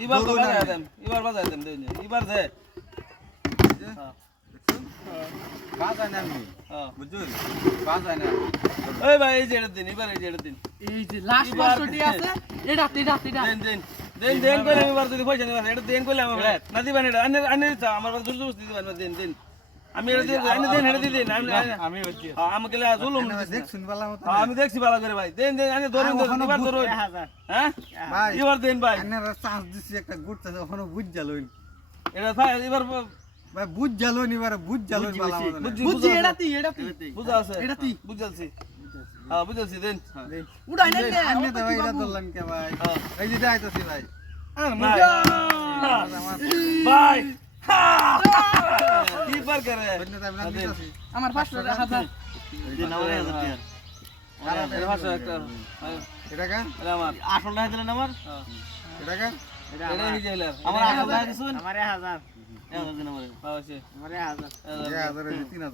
এবার বাজায়। দেন এবার বাজায় দেন দেন এবার দে হ্যাঁ, বাজায় না। বুঝলি বাজায় না এই ভাই এই যে এটা দিন এবার এই যে দিন। এই যে লাস্ট এবার- আছে এটা এটা এটা। দেন দেন দেন দেন কইলে এবার যদি পয়সা নিবার এটা দেন কইলে আমার না দিবেন এটা আনে আনে আমার কাছে জোর জবরদস্তি না, দেন দেন। আমি এটা দিন এটা দিন আমি আমি হ্যাঁ, আমাকে জুলুম মতো হ্যাঁ, আমি দেখছি ভালো করে ভাই। দেন দেন ধরুন এবার ধরুন। হ্যাঁ? ভাই এবার দেন ভাই। আন্নারা চান্স দিছি একটা গুড় ওখানে বুঝ জ্বালইন। এটা ভাই এবার ভাই বুঝ জ্বালইন এবারে বুঝ জ্বালইন বালা মতো বুঝছি এটা এটা বুঝা আছে। এটা তুই। বুঝালছি হ্যাঁ বুঝালছি দেন। উড়াই না আন্নে তো ভাই এটা ধরলেন কে ভাই? হ্যাঁ। এই যে যাইতাছি ভাই। ভাই ভাই বার করে আমার 500 টাকা দাও। দিন আমার 1000 টাকা আরে 500 একটা। এটা কা? এটা আমার। 800 টাকা দিলেন আমার? হ্যাঁ। এটা কা? আমার। 800 দিছেন? আমার 1000 1000 দিন আমার। পাওছে আমার 1000 1000 3000